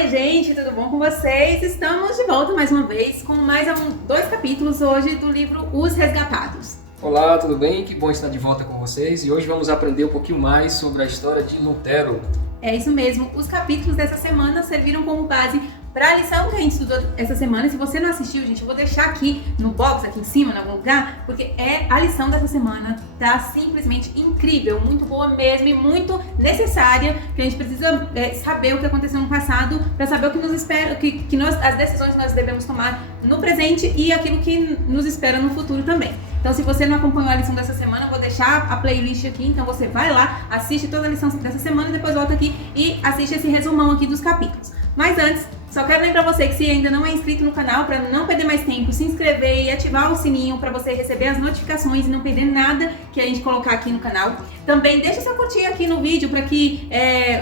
Oi, gente, tudo bom com vocês? Estamos de volta mais uma vez com mais dois capítulos hoje do livro Os Resgatados. Olá, tudo bem? Que bom estar de volta com vocês e hoje vamos aprender um pouquinho mais sobre a história de Lutero. É isso mesmo, os capítulos dessa semana serviram como base para a lição que a gente estudou essa semana. Se você não assistiu, gente, eu vou deixar aqui no box, aqui em cima, em algum lugar, porque a lição dessa semana tá simplesmente incrível, muito boa mesmo e muito necessária, que a gente precisa saber o que aconteceu no passado para saber o que nos espera, as decisões que nós devemos tomar no presente e aquilo que nos espera no futuro também. Então, se você não acompanhou a lição dessa semana, eu vou deixar a playlist aqui, então você vai lá, assiste toda a lição dessa semana, depois volta aqui e assiste esse resumão aqui dos capítulos. Mas antes, só quero lembrar você que se ainda não é inscrito no canal, para não perder mais tempo, se inscrever e ativar o sininho para você receber as notificações e não perder nada que a gente colocar aqui no canal. Também deixa seu curtir aqui no vídeo para que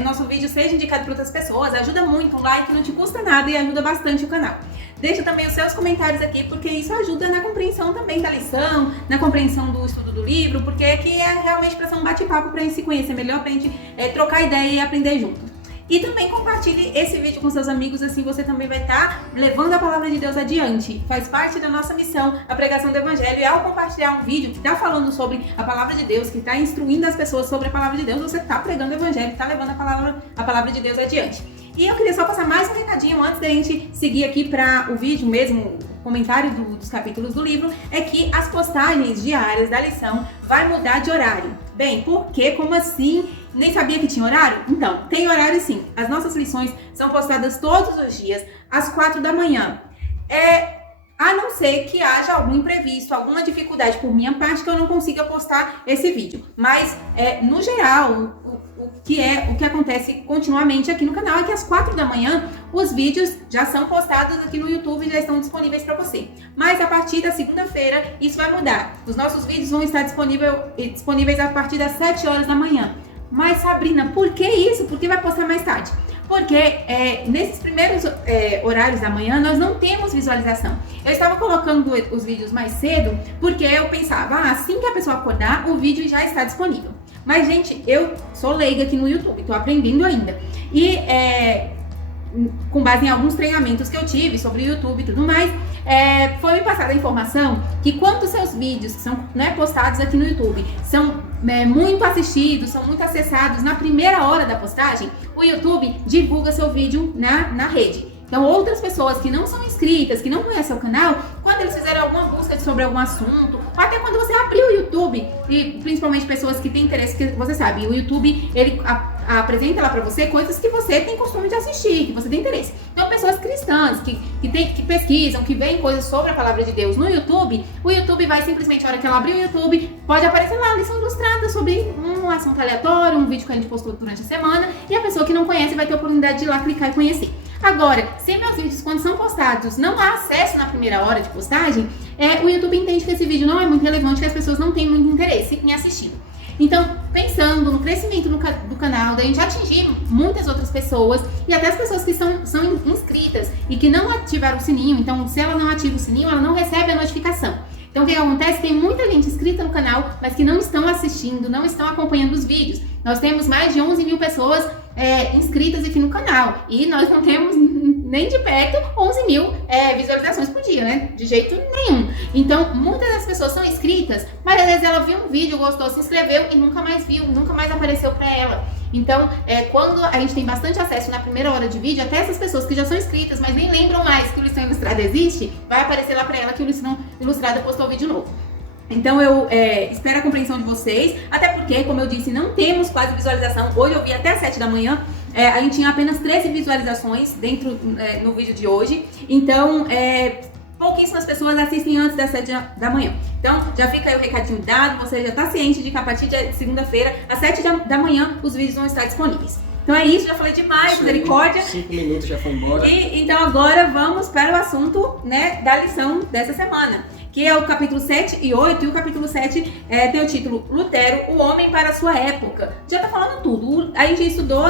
o nosso vídeo seja indicado para outras pessoas. Ajuda muito, um like não te custa nada e ajuda bastante o canal. Deixa também os seus comentários aqui, porque isso ajuda na compreensão também da lição, na compreensão do estudo do livro, porque aqui é realmente para ser um bate-papo para a gente se conhecer melhor, para a gente trocar ideia e aprender junto. E também compartilhe esse vídeo com seus amigos, assim você também vai estar levando a palavra de Deus adiante. Faz parte da nossa missão, a pregação do Evangelho, e ao compartilhar um vídeo que está falando sobre a palavra de Deus, que está instruindo as pessoas sobre a palavra de Deus, você está pregando o Evangelho, está levando a palavra de Deus adiante. E eu queria só passar mais um recadinho antes da gente seguir aqui para o vídeo mesmo, o comentário dos capítulos do livro, é que as postagens diárias da lição vai mudar de horário. Bem, por quê? Como assim? Nem sabia que tinha horário? Então, tem horário sim. As nossas lições são postadas todos os dias, às 4 da manhã. A não ser que haja algum imprevisto, alguma dificuldade por minha parte que eu não consiga postar esse vídeo. Mas, no geral, o que acontece continuamente aqui no canal é que às 4 da manhã os vídeos já são postados aqui no YouTube e já estão disponíveis para você. Mas a partir da segunda-feira isso vai mudar. Os nossos vídeos vão estar disponíveis a partir das 7 horas da manhã. Mas Sabrina, por que isso? Por que vai postar mais tarde? Porque nesses primeiros horários da manhã nós não temos visualização. Eu estava colocando os vídeos mais cedo porque eu pensava, assim que a pessoa acordar, o vídeo já está disponível. Mas, gente, eu sou leiga aqui no YouTube, estou aprendendo ainda. E com base em alguns treinamentos que eu tive sobre o YouTube e tudo mais, foi me passada a informação que quando os seus vídeos que são postados aqui no YouTube são muito assistidos, são muito acessados na primeira hora da postagem, o YouTube divulga seu vídeo na rede. Então, outras pessoas que não são inscritas, que não conhecem o canal, quando eles fizerem alguma busca sobre algum assunto, ou até quando você abrir o YouTube, e principalmente pessoas que têm interesse, que você sabe, o YouTube, ele apresenta lá pra você coisas que você tem costume de assistir, que você tem interesse. Então, pessoas cristãs, que pesquisam, que veem coisas sobre a palavra de Deus no YouTube, o YouTube vai simplesmente, a hora que ela abrir o YouTube, pode aparecer lá a lição ilustrada sobre um assunto aleatório, um vídeo que a gente postou durante a semana, e a pessoa que não conhece vai ter a oportunidade de ir lá clicar e conhecer. Agora, se meus vídeos, quando são postados, não há acesso na primeira hora de postagem, o YouTube entende que esse vídeo não é muito relevante, que as pessoas não têm muito interesse em assistir. Então, pensando no crescimento do canal, da gente atingir muitas outras pessoas, e até as pessoas que são inscritas e que não ativaram o sininho, então se ela não ativa o sininho, ela não recebe a notificação. Então, o que acontece? Tem muita gente inscrita no canal, mas que não estão assistindo, não estão acompanhando os vídeos. Nós temos mais de 11 mil pessoas inscritas aqui no canal, e nós não temos nem de perto 11 mil visualizações por dia, né? De jeito nenhum. Então, muitas das pessoas são inscritas, mas às vezes ela viu um vídeo, gostou, se inscreveu e nunca mais viu, nunca mais apareceu pra ela. Então, quando a gente tem bastante acesso na primeira hora de vídeo, até essas pessoas que já são inscritas, mas nem lembram mais que o Lição Ilustrada existe, vai aparecer lá pra ela que o Lição Ilustrada postou vídeo novo. Então eu espero a compreensão de vocês, até porque, como eu disse, não temos quase visualização. Hoje eu vi até às 7 da manhã, a gente tinha apenas 13 visualizações no vídeo de hoje. Então, pouquíssimas pessoas assistem antes das 7 da manhã. Então, já fica aí o recadinho dado, você já está ciente de que a partir de segunda-feira, às 7 da manhã, os vídeos vão estar disponíveis. Então é isso, já falei demais, misericórdia. 5 minutos já foi embora. Então agora vamos para o assunto, da lição dessa semana, que é o capítulo 7 e 8, e o capítulo 7 tem o título Lutero, o homem para a sua época. Já tá falando tudo. A gente estudou,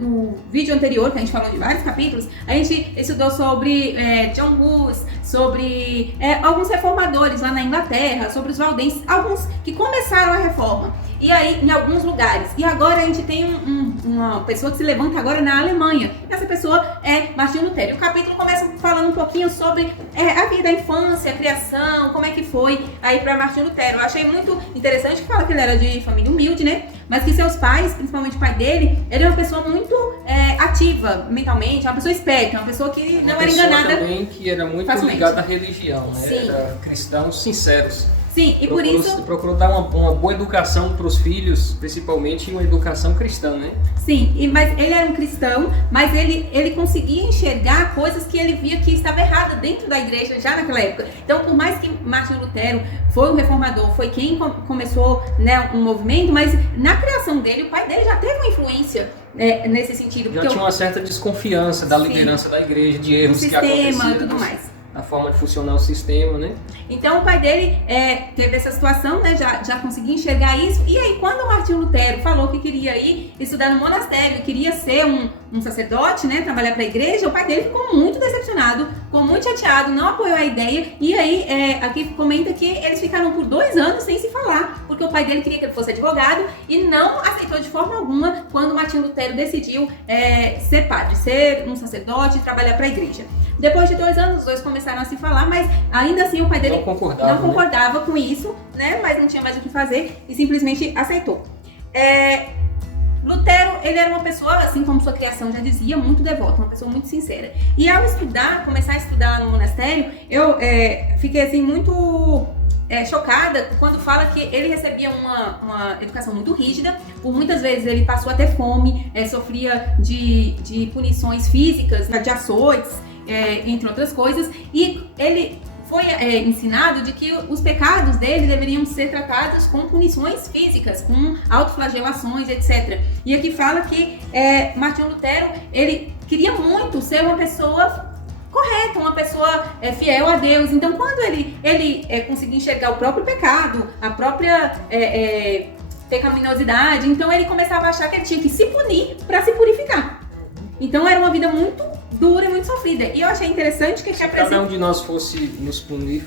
no vídeo anterior, que a gente falou de vários capítulos, a gente estudou sobre John Hus, sobre alguns reformadores lá na Inglaterra, sobre os valdenses, alguns que começaram a reforma. e aí em alguns lugares. E agora a gente tem uma pessoa que se levanta agora na Alemanha. Essa pessoa é Martinho Lutero. E o capítulo começa falando um pouquinho sobre a vida da infância, a criação, como é que foi aí para Martinho Lutero. Eu achei muito interessante que fala que ele era de família humilde, né? Mas que seus pais, principalmente o pai dele, ele é uma pessoa muito ativa mentalmente, uma pessoa esperta, uma pessoa que não era enganada. Também que era muito ligada à religião, né? Sim. Era cristãos sinceros. Sim, e por isso... Procurou dar uma boa educação para os filhos, principalmente uma educação cristã, né? Sim, mas ele era um cristão, mas ele conseguia enxergar coisas que ele via que estava errada dentro da igreja já naquela época. Então, por mais que Martinho Lutero foi um reformador, foi quem começou, né, um movimento, mas na criação dele, o pai dele já teve uma influência nesse sentido. Já tinha uma certa desconfiança da liderança da igreja, de erros que aconteciam. Sistema e tudo mais. A forma de funcionar o sistema, né? Então o pai dele teve essa situação, né? Já conseguia enxergar isso. E aí quando o Martinho Lutero falou que queria ir estudar no monastério, queria ser um sacerdote, né? Trabalhar para a igreja, o pai dele ficou muito decepcionado, ficou muito chateado, não apoiou a ideia. E aí aqui comenta que eles ficaram por 2 anos sem se falar, porque o pai dele queria que ele fosse advogado e não aceitou de forma alguma quando o Martinho Lutero decidiu ser padre, ser um sacerdote e trabalhar para a igreja. Depois de 2 anos, os dois começaram a se falar, mas ainda assim o pai dele não concordava com isso, né? Mas não tinha mais o que fazer e simplesmente aceitou. Lutero, ele era uma pessoa, assim como sua criação já dizia, muito devota, uma pessoa muito sincera. E ao começar a estudar no monastério, eu fiquei assim muito chocada quando fala que ele recebia uma educação muito rígida. Por muitas vezes ele passou a ter fome, sofria de punições físicas, de açoites, entre outras coisas, e ele foi ensinado de que os pecados dele deveriam ser tratados com punições físicas, com autoflagelações, etc. E aqui fala que Martinho Lutero, ele queria muito ser uma pessoa correta, uma pessoa fiel a Deus. Então quando ele conseguia enxergar o próprio pecado, a própria pecaminosidade, então ele começava a achar que ele tinha que se punir para se purificar. Então era uma vida muito dura e muito sofrida. E eu achei interessante que se cada um de nós fosse nos punir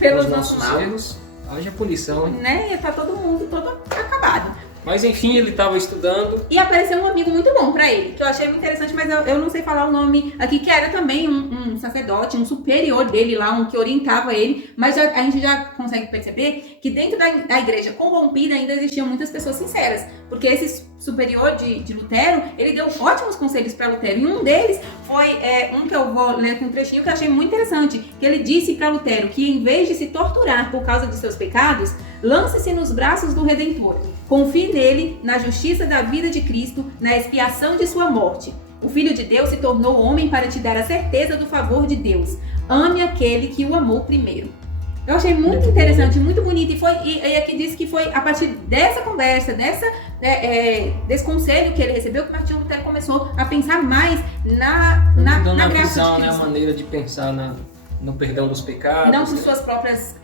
pelos nossos erros, haja punição, né? Ia estar todo mundo todo acabado. Mas enfim, ele estava estudando. E apareceu um amigo muito bom pra ele, que eu achei muito interessante, mas eu não sei falar o nome aqui, que era também um sacerdote, um superior dele lá, um que orientava ele. Mas a gente já consegue perceber que dentro da igreja corrompida ainda existiam muitas pessoas sinceras. Porque esse superior de Lutero, ele deu ótimos conselhos para Lutero. E um deles foi um que eu vou ler com um trechinho que eu achei muito interessante. Que ele disse para Lutero que em vez de se torturar por causa de seus pecados, lance-se nos braços do Redentor. Confie nele, na justiça da vida de Cristo, na expiação de sua morte. O Filho de Deus se tornou homem para te dar a certeza do favor de Deus. Ame aquele que o amou primeiro. Eu achei muito interessante, muito bonito. E aqui diz que foi a partir dessa conversa, desse conselho que ele recebeu, que Martinho Lutero começou a pensar mais na graça visão, de Cristo. A maneira de pensar no perdão dos pecados. Não por suas próprias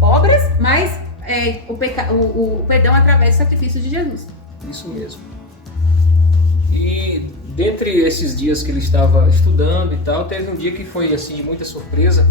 obras, mas o perdão através do sacrifício de Jesus. Isso mesmo. E dentre esses dias que ele estava estudando e tal, teve um dia que foi assim de muita surpresa.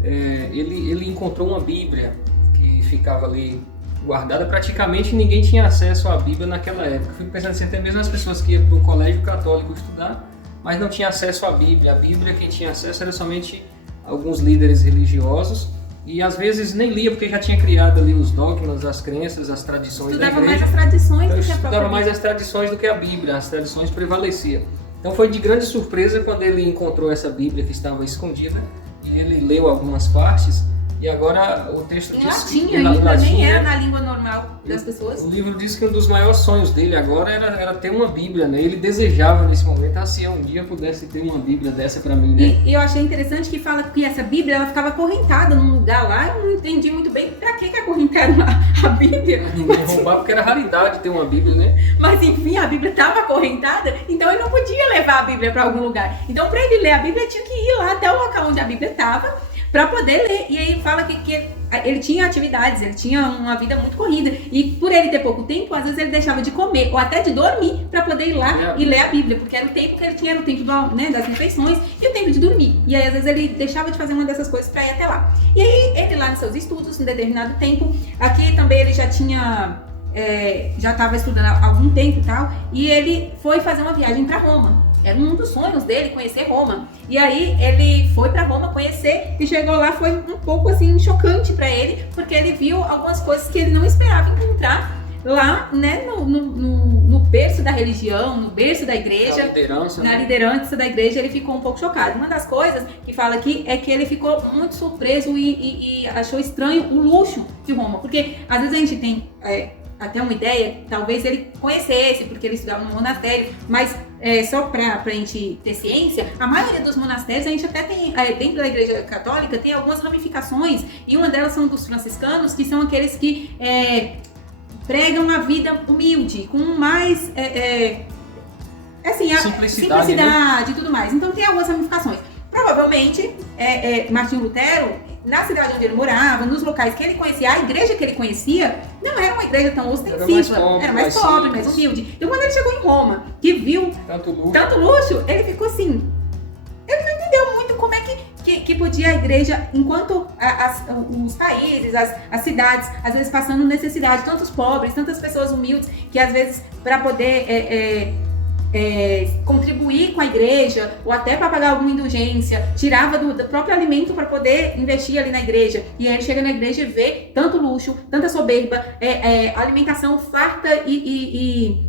Ele encontrou uma Bíblia que ficava ali guardada. Praticamente ninguém tinha acesso à Bíblia naquela época. Fico pensando assim, até mesmo as pessoas que iam para o colégio católico estudar, mas não tinha acesso à Bíblia. A Bíblia, quem tinha acesso era somente alguns líderes religiosos, e às vezes nem lia, porque já tinha criado ali os dogmas, as crenças, as tradições da igreja. Mais as tradições então, do que a própria estudava mais Bíblia. as tradições do que a Bíblia. As tradições prevaleciam. Então foi de grande surpresa quando ele encontrou essa Bíblia que estava escondida, e ele leu algumas partes, e agora o texto em diz latim que ainda, nem era na língua normal das pessoas. O livro diz que um dos maiores sonhos dele agora era ter uma Bíblia, né? Ele desejava nesse momento, se eu um dia pudesse ter uma Bíblia dessa para mim, né? E eu achei interessante que fala que essa Bíblia, ela ficava acorrentada num lugar lá. Eu não entendi muito bem pra que acorrentaram a Bíblia. Ninguém roubava, porque era raridade ter uma Bíblia, né? Mas enfim, a Bíblia estava acorrentada, então ele não podia levar a Bíblia para algum lugar. Então, para ele ler a Bíblia, ele tinha que ir lá até o local onde a Bíblia estava, para poder ler. E aí fala que ele tinha atividades, ele tinha uma vida muito corrida. E por ele ter pouco tempo, às vezes ele deixava de comer ou até de dormir para poder ir lá e ler a Bíblia, porque era o tempo que ele tinha, era o tempo das refeições e o tempo de dormir. E aí às vezes ele deixava de fazer uma dessas coisas para ir até lá. E aí ele lá nos seus estudos, em determinado tempo, aqui também ele já tinha... já estava estudando há algum tempo e tal, e ele foi fazer uma viagem para Roma. Era um dos sonhos dele, conhecer Roma. E aí ele foi para Roma conhecer e chegou lá, foi um pouco assim chocante para ele, porque ele viu algumas coisas que ele não esperava encontrar lá, né, no berço da religião, no berço da igreja, na liderança da igreja. Ele ficou um pouco chocado. Uma das coisas que fala aqui é que ele ficou muito surpreso e achou estranho o luxo de Roma, porque às vezes a gente tem até uma ideia, talvez ele conhecesse, porque ele estudava no monastério, mas só pra gente ter ciência, a maioria dos monastérios, a gente até tem, dentro da igreja católica, tem algumas ramificações, e uma delas são dos franciscanos, que são aqueles que pregam uma vida humilde, com mais, simplicidade, né? E tudo mais. Então tem algumas ramificações. Provavelmente, Martinho Lutero, na cidade onde ele morava, nos locais que ele conhecia, a igreja que ele conhecia, não era uma igreja tão ostensiva, era mais pobre, mais humilde. E quando ele chegou em Roma, que viu tanto luxo, ele ficou assim, ele não entendeu muito como é que podia a igreja, enquanto os países, as cidades, às vezes passando necessidade, tantos pobres, tantas pessoas humildes, que às vezes para poder... contribuir com a igreja ou até para pagar alguma indulgência, tirava do próprio alimento para poder investir ali na igreja. E aí ele chega na igreja e vê tanto luxo, tanta soberba, alimentação farta e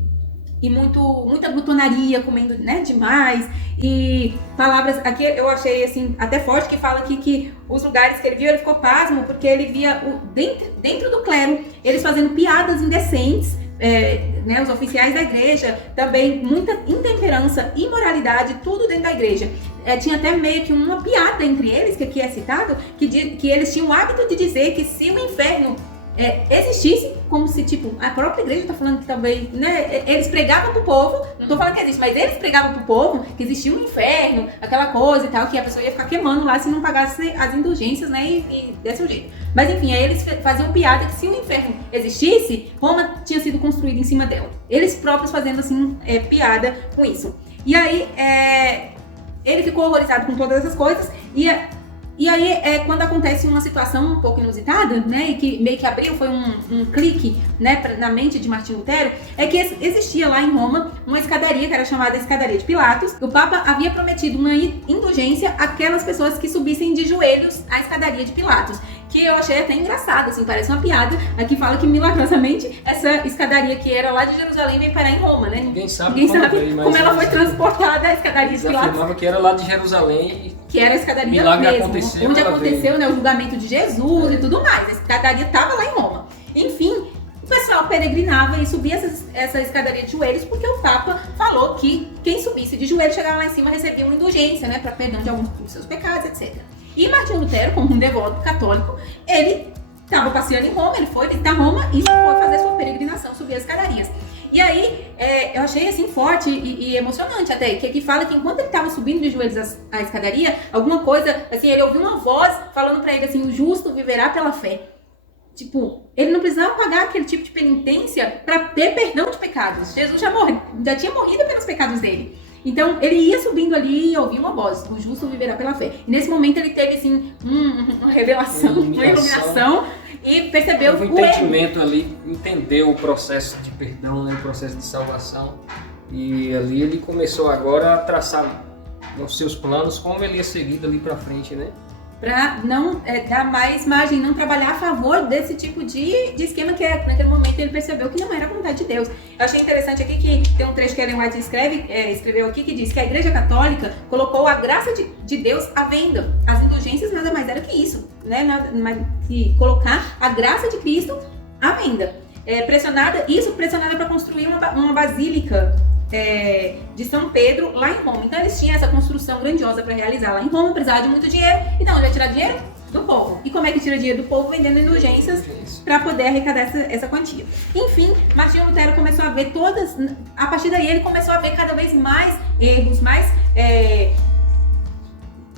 muita glutonaria, comendo, né, demais. E palavras, aqui eu achei assim até forte, que fala aqui que os lugares que ele viu, ele ficou pasmo, porque ele via dentro do clero eles fazendo piadas indecentes. Né, os oficiais da igreja, também muita intemperança, imoralidade, tudo dentro da igreja. Tinha até meio que uma piada entre eles, que aqui é citado, que eles tinham o hábito de dizer que se o inferno existisse, como se, tipo, a própria igreja tá falando que talvez, né, eles pregavam pro povo, não tô falando que existe, mas eles pregavam pro povo que existia um inferno, aquela coisa e tal, que a pessoa ia ficar queimando lá se não pagasse as indulgências, né, e desse um jeito. Mas enfim, aí eles faziam piada que se o inferno existisse, Roma tinha sido construída em cima dela. Eles próprios fazendo, assim, piada com isso. E aí, ele ficou horrorizado com todas essas coisas, e aí, quando acontece uma situação um pouco inusitada, né, e que meio que abriu, foi um clique, né, na mente de Martinho Lutero, é que existia lá em Roma uma escadaria, que era chamada Escadaria de Pilatos. O Papa havia prometido uma indulgência àquelas pessoas que subissem de joelhos à Escadaria de Pilatos, que eu achei até engraçado, assim, parece uma piada. Aqui fala que milagrosamente essa escadaria que era lá de Jerusalém veio parar em Roma, né? Ninguém sabe como ela foi transportada, a Escadaria de Pilatos. Afirmava que era lá de Jerusalém. Que era a escadaria mesmo, onde aconteceu, né, o julgamento de Jesus e tudo mais. A escadaria estava lá em Roma. Enfim, o pessoal peregrinava e subia essa escadaria de joelhos, porque o Papa falou que quem subisse de joelhos, chegava lá em cima, recebia uma indulgência, né, para perdão de alguns dos seus pecados, etc. E Martinho Lutero, como um devoto católico, ele estava passeando em Roma, ele foi visitar Roma e foi fazer sua peregrinação, subir as escadarias. E aí, eu achei assim forte e emocionante até, que aqui fala que enquanto ele estava subindo de joelhos a escadaria, alguma coisa, assim, ele ouviu uma voz falando para ele assim, o justo viverá pela fé. Tipo, ele não precisava pagar aquele tipo de penitência para ter perdão de pecados. Jesus já tinha morrido pelos pecados dele. Então, ele ia subindo ali e ouvia uma voz, o justo viverá pela fé. E nesse momento ele teve assim, uma revelação, uma iluminação, e percebeu o entendimento ali, entendeu o processo de perdão, né, o processo de salvação. E ali ele começou agora a traçar os seus planos, como ele ia seguir dali para frente, né? Para não dar mais margem, não trabalhar a favor desse tipo de esquema que naquele momento ele percebeu que não era a vontade de Deus. Eu achei interessante aqui que tem um trecho que Ellen White escreveu aqui, que diz que a Igreja Católica colocou a graça de Deus à venda. As indulgências nada mais era que isso, né? Nada mais que colocar a graça de Cristo à venda. Pressionada para construir uma basílica de São Pedro lá em Roma. Então eles tinham essa construção grandiosa para realizar lá em Roma, precisava de muito dinheiro. Então ele vai tirar dinheiro do povo. E como é que tira dinheiro do povo? Vendendo indulgências para poder arrecadar essa quantia. Enfim, Martinho Lutero começou a ver a partir daí ele começou a ver cada vez mais erros, mais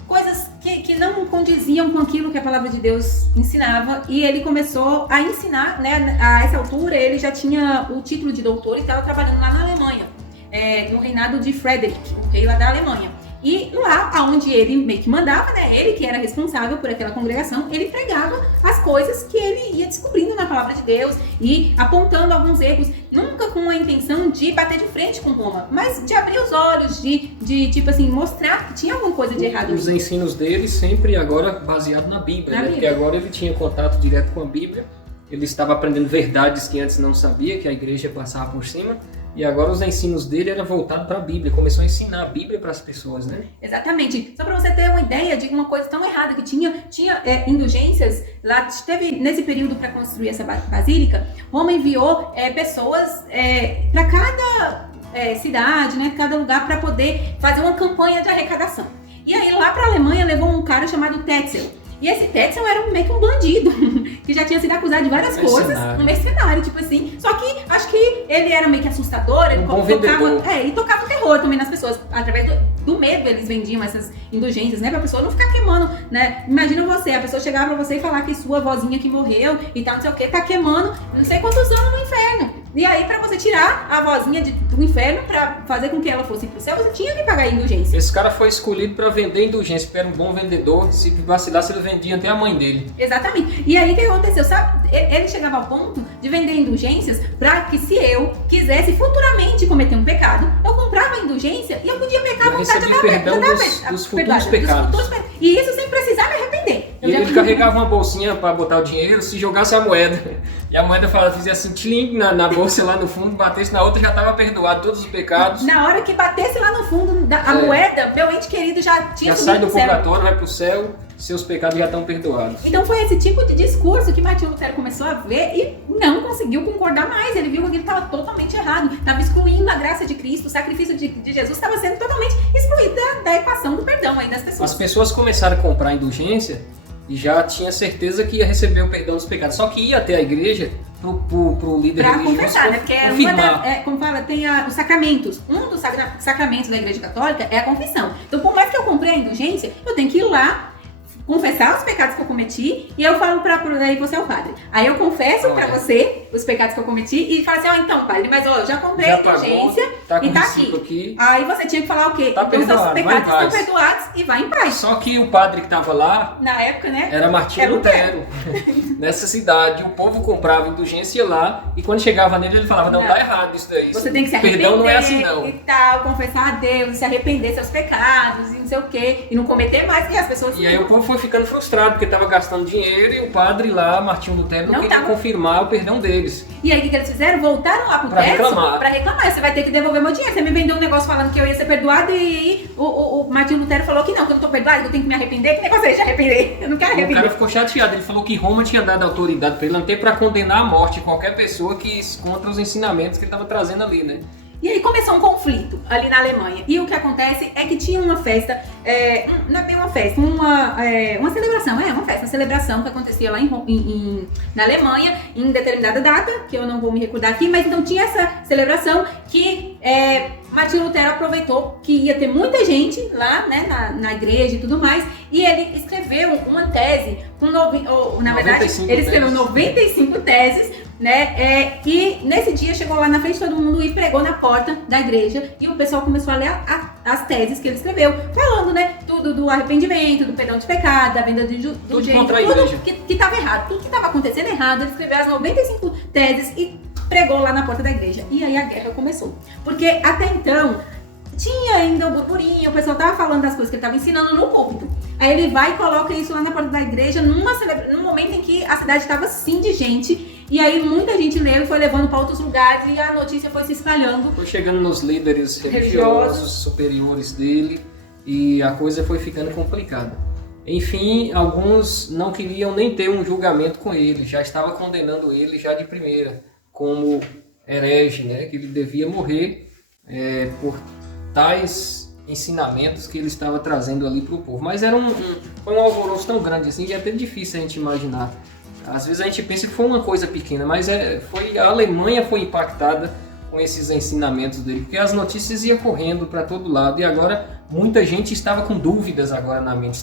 coisas que não condiziam com aquilo que a palavra de Deus ensinava, e ele começou a ensinar, né? A essa altura ele já tinha o título de doutor e estava trabalhando lá na Alemanha, no reinado de Frederick, o rei lá da Alemanha. E lá, onde ele meio que mandava, né, ele que era responsável por aquela congregação, ele pregava as coisas que ele ia descobrindo na palavra de Deus e apontando alguns erros, nunca com a intenção de bater de frente com Roma, mas de abrir os olhos, de tipo assim, mostrar que tinha alguma coisa de errado. Os ensinos dele sempre agora baseado na Bíblia, né? Porque agora ele tinha contato direto com a Bíblia, ele estava aprendendo verdades que antes não sabia, que a igreja passava por cima. E agora os ensinos dele eram voltados para a Bíblia, começou a ensinar a Bíblia para as pessoas, né? Exatamente. Só para você ter uma ideia de uma coisa tão errada, que tinha indulgências, lá teve nesse período para construir essa basílica, Roma enviou pessoas para cada cidade, né, cada lugar, para poder fazer uma campanha de arrecadação. E aí lá para a Alemanha levou um cara chamado Tetzel. E esse Tetzel era meio que um bandido, que já tinha sido acusado de várias coisas, um mercenário, tipo assim. Só que acho que ele era meio que assustador, ele tocava terror também nas pessoas. Através do medo eles vendiam essas indulgências, né? Pra pessoa não ficar queimando, né? Imagina você, a pessoa chegar pra você e falar que sua vozinha que morreu e tal, não sei o que, tá queimando não sei quantos anos no inferno. E aí, pra você tirar a vozinha do inferno, pra fazer com que ela fosse pro céu, você tinha que pagar indulgência. Esse cara foi escolhido pra vender indulgência, porque era um bom vendedor. Se vacilasse, ele vendia até a mãe dele. Exatamente. E aí, o que aconteceu? Sabe? Ele chegava ao ponto de vender indulgências pra que, se eu quisesse futuramente cometer um pecado, eu comprava a indulgência e eu podia pecar à vontade dos futuros pecados. E isso sem precisar me arrepender. E ele carregava uma bolsinha para botar o dinheiro, se jogasse a moeda. E a moeda fazia assim, tlim, na bolsa lá no fundo, batesse na outra, já estava perdoado todos os pecados. Na hora que batesse lá no fundo a moeda, meu ente querido já tinha subido pro céu. Já sai do purgatório, vai pro céu, seus pecados já estão perdoados. Então foi esse tipo de discurso que Martinho Lutero começou a ver e não conseguiu concordar mais. Ele viu que ele estava totalmente errado, estava excluindo a graça de Cristo, o sacrifício de Jesus estava sendo totalmente excluído da equação do perdão aí das pessoas. As pessoas começaram a comprar indulgência e já tinha certeza que ia receber o perdão dos pecados. Só que ia até a igreja pro líder pra religioso confessar, né? Porque como fala, tem os sacramentos. Um dos sacramentos da Igreja Católica é a confissão. Então, por mais que eu comprei a indulgência, eu tenho que ir lá confessar os pecados que eu cometi e eu falo aí você é o padre. Aí eu confesso pra você os pecados que eu cometi e falo assim, então padre, mas eu já comprei a indulgência e tá aqui. Aí você tinha que falar o quê? Tá perdoado, os pecados estão perdoados e vai em paz. Só que o padre que tava lá, na época, né? Era Martinho Lutero. Nessa cidade, o povo comprava indulgência lá e quando chegava nele ele falava, não, tá errado isso daí. Você tem que se arrepender. Perdão não é assim não. E tal, confessar a Deus, se arrepender seus pecados e não sei o quê. E não cometer mais, e as pessoas... E aí o povo foi ficando frustrado porque estava gastando dinheiro e o padre lá, Martinho Lutero, não queria confirmar o perdão deles. E aí o que eles fizeram? Voltaram lá pro Tetzel pra reclamar. Você vai ter que devolver meu dinheiro. Você me vendeu um negócio falando que eu ia ser perdoado e o Martinho Lutero falou que não, que eu não tô perdoado, que eu tenho que me arrepender. Que negócio é de arrepender? Eu não quero arrepender. O cara ficou chateado. Ele falou que Roma tinha dado autoridade pra ele até pra condenar à morte qualquer pessoa que contra os ensinamentos que ele estava trazendo ali, né? E aí começou um conflito ali na Alemanha. E o que acontece é que tinha uma festa, não é bem uma festa, uma celebração, uma celebração que acontecia lá na Alemanha, em determinada data, que eu não vou me recordar aqui, mas então tinha essa celebração que Martinho Lutero aproveitou que ia ter muita gente lá, né, na igreja e tudo mais, e ele escreveu uma tese, na verdade, ele escreveu 95 teses, né? E nesse dia chegou lá na frente de todo mundo e pregou na porta da igreja e o pessoal começou a ler as teses que ele escreveu, falando, né, tudo do arrependimento, do perdão de pecado, da venda do jeito, tudo que estava errado, tudo que estava acontecendo errado. Ele escreveu as 95 teses e pregou lá na porta da igreja. E aí a guerra começou, porque até então tinha ainda o burburinho, o pessoal tava falando das coisas que ele tava ensinando no púlpito. Aí ele vai e coloca isso lá na porta da igreja num momento em que a cidade estava sim de gente. E aí muita gente leu e foi levando para outros lugares e a notícia foi se espalhando. Foi chegando nos líderes religiosos superiores dele e a coisa foi ficando complicada. Enfim, alguns não queriam nem ter um julgamento com ele, já estava condenando ele já de primeira, como herege, né? Que ele devia morrer por tais ensinamentos que ele estava trazendo ali para o povo. Mas foi um alvoroço tão grande assim que é até difícil a gente imaginar. Às vezes a gente pensa que foi uma coisa pequena, mas a Alemanha foi impactada com esses ensinamentos dele, porque as notícias iam correndo para todo lado e agora muita gente estava com dúvidas agora na mente,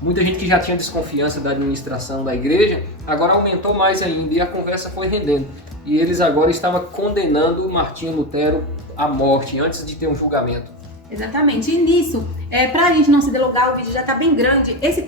muita gente que já tinha desconfiança da administração da igreja, agora aumentou mais ainda e a conversa foi rendendo. E eles agora estavam condenando Martinho Lutero à morte antes de ter um julgamento. Exatamente. E nisso, pra gente não se delongar, o vídeo já tá bem grande, esse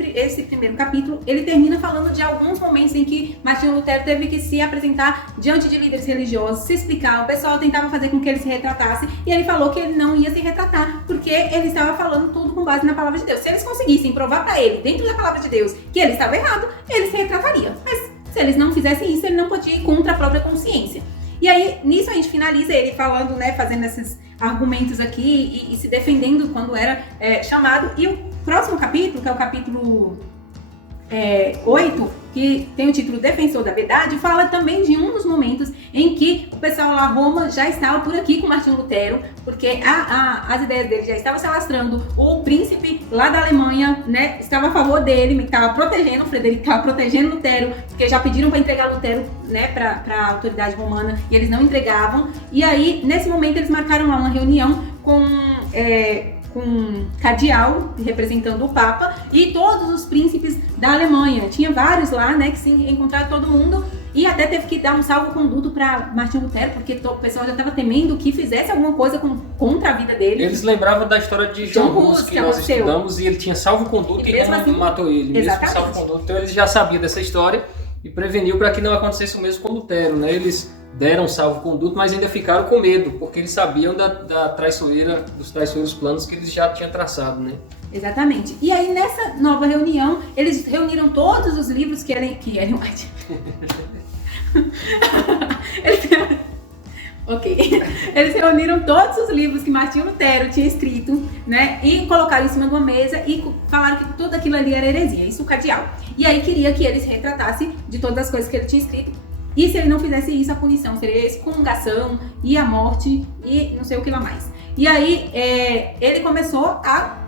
primeiro capítulo, ele termina falando de alguns momentos em que Martinho Lutero teve que se apresentar diante de líderes religiosos, se explicar, o pessoal tentava fazer com que ele se retratasse, e ele falou que ele não ia se retratar, porque ele estava falando tudo com base na palavra de Deus. Se eles conseguissem provar pra ele, dentro da palavra de Deus, que ele estava errado, ele se retrataria. Mas se eles não fizessem isso, ele não podia ir contra a própria consciência. E aí, nisso a gente finaliza ele falando, né, fazendo esses argumentos aqui e se defendendo quando era chamado. E o próximo capítulo, que é o capítulo 8, que tem o título Defensor da Verdade, fala também de um dos momentos em que o pessoal lá, Roma, já estava por aqui com Martinho Lutero, porque as ideias dele já estavam se alastrando. O príncipe lá da Alemanha, né, estava a favor dele, estava protegendo, o Frederico estava protegendo Lutero, porque já pediram para entregar Lutero, né, para a autoridade romana, e eles não entregavam. E aí, nesse momento, eles marcaram lá uma reunião com um cardeal representando o Papa e todos os príncipes da Alemanha. Tinha vários lá, né, que se encontraram todo mundo e até teve que dar um salvo-conduto para Martinho Lutero, porque o pessoal já estava temendo que fizesse alguma coisa contra a vida dele. Eles lembravam da história de John Hus, que nós estudamos, e ele tinha salvo-conduto e Roma assim, matou ele. Exatamente. Mesmo salvo-conduto. Então eles já sabiam dessa história e preveniu para que não acontecesse o mesmo com Lutero, né? Eles deram salvo-conduto, mas ainda ficaram com medo, porque eles sabiam dos traiçoeiros planos que eles já tinham traçado, né? Exatamente. E aí, nessa nova reunião, eles reuniram todos os livros que Ellen White... Eles reuniram todos os livros que Martinho Lutero tinha escrito, né? E colocaram em cima de uma mesa e falaram que tudo aquilo ali era heresia, isso o cardeal. E aí queria que ele se retratasse de todas as coisas que ele tinha escrito. E se ele não fizesse isso, a punição seria excomungação e a morte e não sei o que lá mais. E aí ele começou a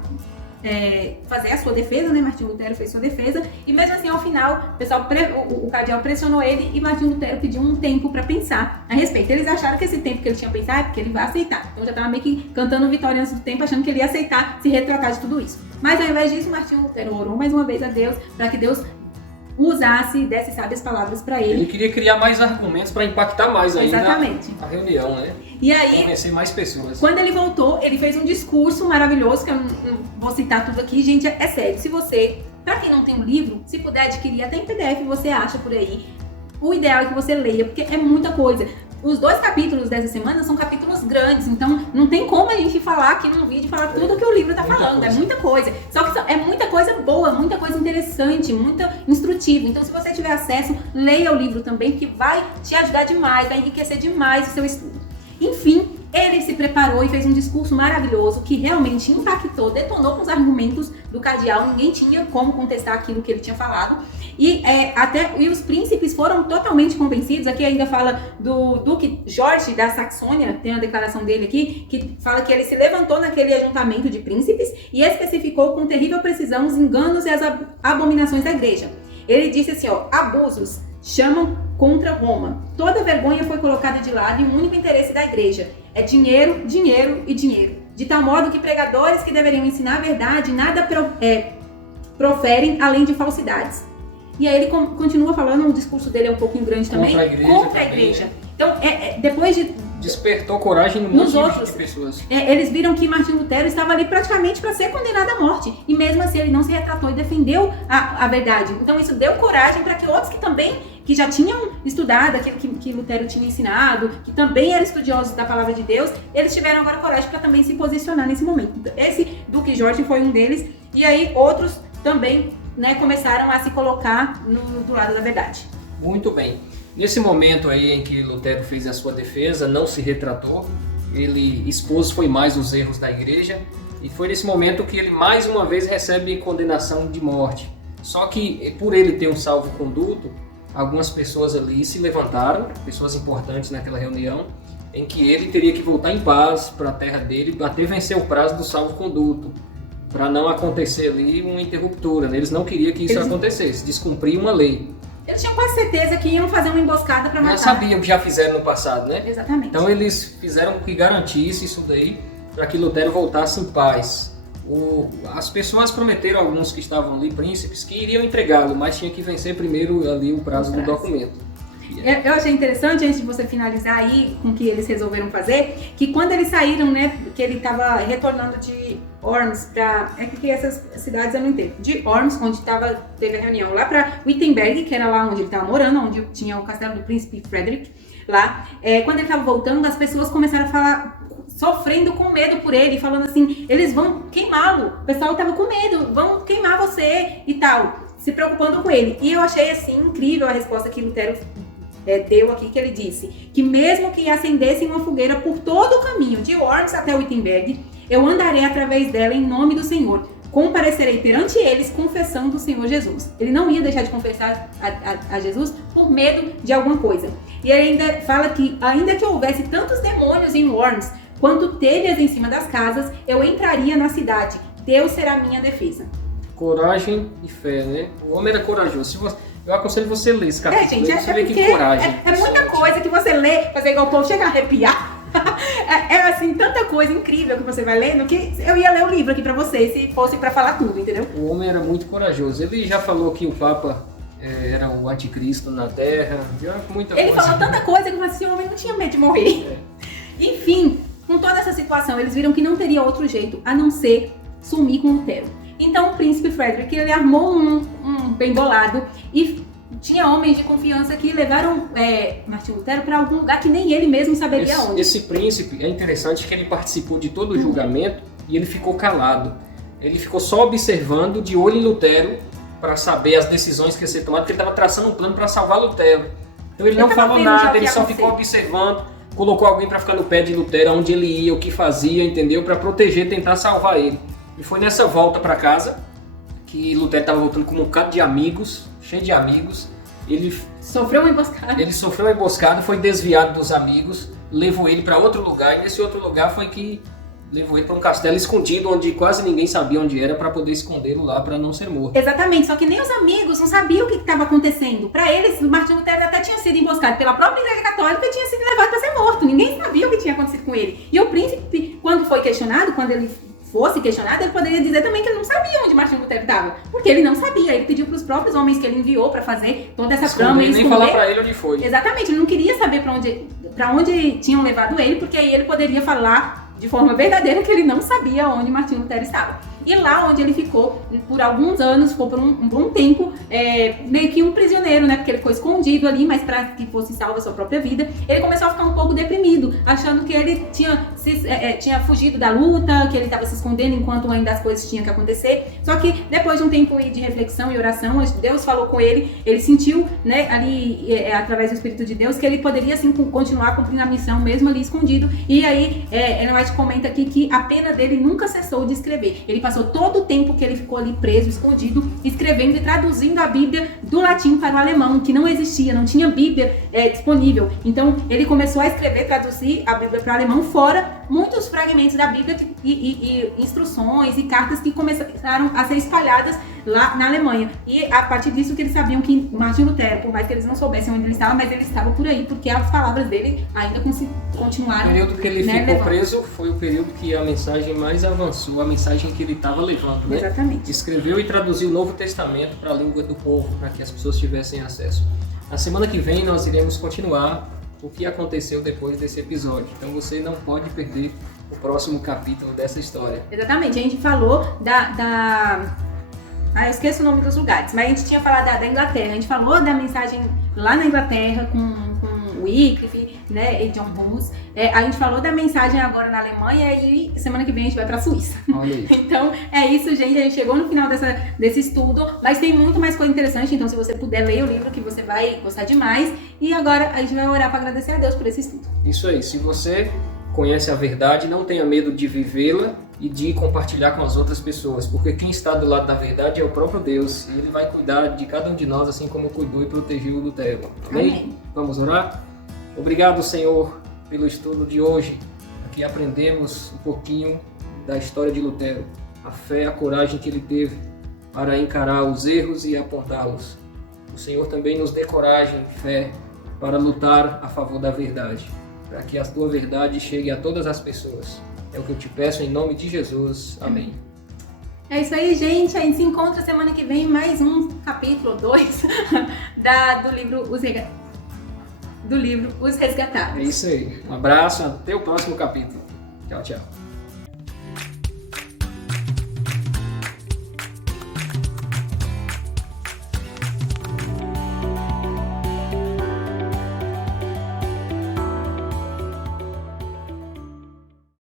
fazer a sua defesa, né? Martinho Lutero fez sua defesa e mesmo assim ao final o cardeal pressionou ele e Martinho Lutero pediu um tempo para pensar a respeito. Eles acharam que esse tempo que ele tinha pensado é porque ele vai aceitar. Então já estava meio que cantando vitória antes do tempo, achando que ele ia aceitar se retratar de tudo isso. Mas ao invés disso, Martinho Lutero orou mais uma vez a Deus para que Deus usasse, desse sábias palavras para ele. Ele queria criar mais argumentos para impactar mais ainda a reunião, né? E aí, convencer mais pessoas. Quando ele voltou, ele fez um discurso maravilhoso, que eu não vou citar tudo aqui, gente, é sério. Se você, para quem não tem um livro, se puder adquirir até em PDF, você acha por aí. O ideal é que você leia, porque é muita coisa. Os 2 capítulos dessa semana são capítulos grandes, então não tem como a gente falar aqui num vídeo, falar tudo que o livro tá falando, é muita coisa. Só que é muita coisa boa, muita coisa interessante, muito instrutiva. Então se você tiver acesso, leia o livro também, que vai te ajudar demais, vai enriquecer demais o seu estudo. Enfim, ele se preparou e fez um discurso maravilhoso que realmente impactou, detonou com os argumentos do cardeal, ninguém tinha como contestar aquilo que ele tinha falado. E os príncipes foram totalmente convencidos. Aqui ainda fala do Duque Jorge da Saxônia, tem uma declaração dele aqui, que fala que ele se levantou naquele ajuntamento de príncipes e especificou com terrível precisão os enganos e as abominações da igreja. Ele disse assim, abusos chamam contra Roma. Toda vergonha foi colocada de lado e o único interesse da igreja é dinheiro, dinheiro e dinheiro. De tal modo que pregadores que deveriam ensinar a verdade nada proferem além de falsidades. E aí ele continua falando, o discurso dele é um pouquinho grande também, contra a igreja. Então, depois de... Despertou coragem no monte de pessoas. Eles viram que Martinho Lutero estava ali praticamente para ser condenado à morte. E mesmo assim ele não se retratou e defendeu a verdade. Então isso deu coragem para que outros que já tinham estudado aquilo que Lutero tinha ensinado, que também eram estudiosos da palavra de Deus, eles tiveram agora coragem para também se posicionar nesse momento. Então, esse Duque Jorge foi um deles. E aí outros também, né, começaram a se colocar do lado da verdade. Muito bem. Nesse momento aí em que Lutero fez a sua defesa, não se retratou, ele expôs mais os erros da igreja e foi nesse momento que ele mais uma vez recebe condenação de morte. Só que por ele ter um salvo-conduto, algumas pessoas ali se levantaram, pessoas importantes naquela reunião, em que ele teria que voltar em paz para a terra dele até vencer o prazo do salvo-conduto, para não acontecer ali uma interruptura, né? Eles não queriam que isso acontecesse, descumprir uma lei. Eles tinham quase certeza que iam fazer uma emboscada para matar. Já sabiam que já fizeram no passado, né? Exatamente. Então eles fizeram com que garantisse isso daí para que Lutero voltasse em paz. As pessoas prometeram, alguns que estavam ali, príncipes, que iriam entregá-lo, mas tinha que vencer primeiro ali o prazo do documento. Eu achei interessante, antes de você finalizar aí com o que eles resolveram fazer, que quando eles saíram, né, que ele estava retornando de Worms para... É que essas cidades eu não entendo. De Worms, onde teve a reunião, lá para Wittenberg, que era lá onde ele estava morando, onde tinha o castelo do príncipe Frederick, lá. Quando ele estava voltando, as pessoas começaram a falar, sofrendo com medo por ele, falando assim, eles vão queimá-lo. O pessoal estava com medo, vão queimar você e tal, se preocupando com ele. E eu achei, assim, incrível a resposta que Lutero deu aqui, que ele disse que mesmo que acendessem uma fogueira por todo o caminho, de Worms até Wittenberg, eu andarei através dela em nome do Senhor. Comparecerei perante eles confessando o Senhor Jesus. Ele não ia deixar de confessar a Jesus por medo de alguma coisa. E ele ainda fala que, ainda que houvesse tantos demônios em Worms, quanto telhas em cima das casas, eu entraria na cidade. Deus será minha defesa. Coragem e fé, né? O homem era corajoso. Eu aconselho você ler esse capítulo. Gente, você vê que coragem. É muita coisa que você lê, fazer igual o povo, chega a arrepiar. Assim, tanta coisa incrível que você vai lendo, que eu ia ler o livro aqui pra vocês, se fosse pra falar tudo, entendeu? O homem era muito corajoso. Ele já falou que o Papa era o anticristo na Terra. Ele falou tanta coisa que esse homem não tinha medo de morrer. Enfim, com toda essa situação, eles viram que não teria outro jeito a não ser sumir com Lutero. Então o príncipe Frederick, ele armou um bem bolado e tinha homens de confiança que levaram Martinho Lutero para algum lugar que nem ele mesmo saberia onde. Esse príncipe, é interessante que ele participou de todo o julgamento e ele ficou calado. Ele ficou só observando, de olho em Lutero, para saber as decisões que ia ser tomadas, porque ele estava traçando um plano para salvar Lutero. Então ele não falou nada, ele só ficou observando, colocou alguém para ficar no pé de Lutero, onde ele ia, o que fazia, entendeu? Para proteger, tentar salvar ele. E foi nessa volta para casa que Lutero estava voltando com um bocado de amigos, cheio de amigos. Ele sofreu uma emboscada. Ele sofreu uma emboscada, foi desviado dos amigos, levou ele para outro lugar. E nesse outro lugar foi que levou ele para um castelo escondido, onde quase ninguém sabia onde era, para poder escondê-lo lá, para não ser morto. Exatamente, só que nem os amigos não sabiam o que estava acontecendo. Para eles, Martinho Lutero até tinha sido emboscado pela própria Igreja Católica e tinha sido levado para ser morto. Ninguém sabia o que tinha acontecido com ele. E o príncipe, quando foi questionado, quando ele fosse questionado, ele poderia dizer também que ele não sabia onde Martinho Lutero estava, porque ele não sabia. Ele pediu para os próprios homens que ele enviou para fazer toda essa trama e nem falar para ele onde foi. Exatamente, ele não queria saber para onde tinham levado ele, porque aí ele poderia falar de forma verdadeira que ele não sabia onde Martinho Lutero estava. E lá onde ele ficou por alguns anos, ficou por um bom tempo, meio que um prisioneiro, né? Porque ele ficou escondido ali, mas para que fosse salva a sua própria vida, ele começou a ficar um pouco deprimido, achando que ele tinha fugido da luta, que ele estava se escondendo enquanto ainda as coisas tinham que acontecer. Só que depois de um tempo de reflexão e oração, Deus falou com ele, ele sentiu, né, ali, através do Espírito de Deus, que ele poderia assim continuar cumprindo a missão mesmo ali escondido. E aí, Ellen White comenta aqui que a pena dele nunca cessou de escrever. Ele passou todo o tempo que ele ficou ali preso, escondido, escrevendo e traduzindo a Bíblia do latim para o alemão, que não existia, não tinha Bíblia disponível. Então ele começou a escrever, traduzir a Bíblia para o alemão, fora muitos fragmentos da Bíblia e instruções e cartas que começaram a ser espalhadas lá na Alemanha. E a partir disso que eles sabiam que Martinho Lutero, por mais que eles não soubessem onde ele estava, mas ele estava por aí, porque as palavras dele ainda continuaram. O período que ele ficou preso foi o período que a mensagem mais avançou, a mensagem que ele estava levando, né? Exatamente. Escreveu e traduziu o Novo Testamento para a língua do povo, para que as pessoas tivessem acesso. Na semana que vem nós iremos continuar o que aconteceu depois desse episódio. Então você não pode perder o próximo capítulo dessa história. Exatamente. A gente falou eu esqueço o nome dos lugares, mas a gente tinha falado da Inglaterra. A gente falou da mensagem lá na Inglaterra com Wycliffe, né, e John Hus. A gente falou da mensagem agora na Alemanha e semana que vem a gente vai pra Suíça. Olha aí. Então é isso, gente. A gente chegou no final desse estudo, mas tem muito mais coisa interessante. Então se você puder ler o livro, que você vai gostar demais. E agora a gente vai orar para agradecer a Deus por esse estudo. Isso aí. Se você conhece a verdade, não tenha medo de vivê-la e de compartilhar com as outras pessoas, porque quem está do lado da verdade é o próprio Deus, e Ele vai cuidar de cada um de nós, assim como cuidou e protegeu o Lutero. Amém? Vamos orar? Obrigado, Senhor, pelo estudo de hoje. Aqui aprendemos um pouquinho da história de Lutero, a fé, a coragem que ele teve para encarar os erros e apontá-los. o Senhor também nos dê coragem e fé para lutar a favor da verdade, para que a tua verdade chegue a todas as pessoas. É o que eu te peço em nome de Jesus. Amém. É isso aí, gente. A gente se encontra semana que vem, mais um capítulo 2 do livro Os Resgatados. É isso aí. Um abraço, até o próximo capítulo. Tchau, tchau.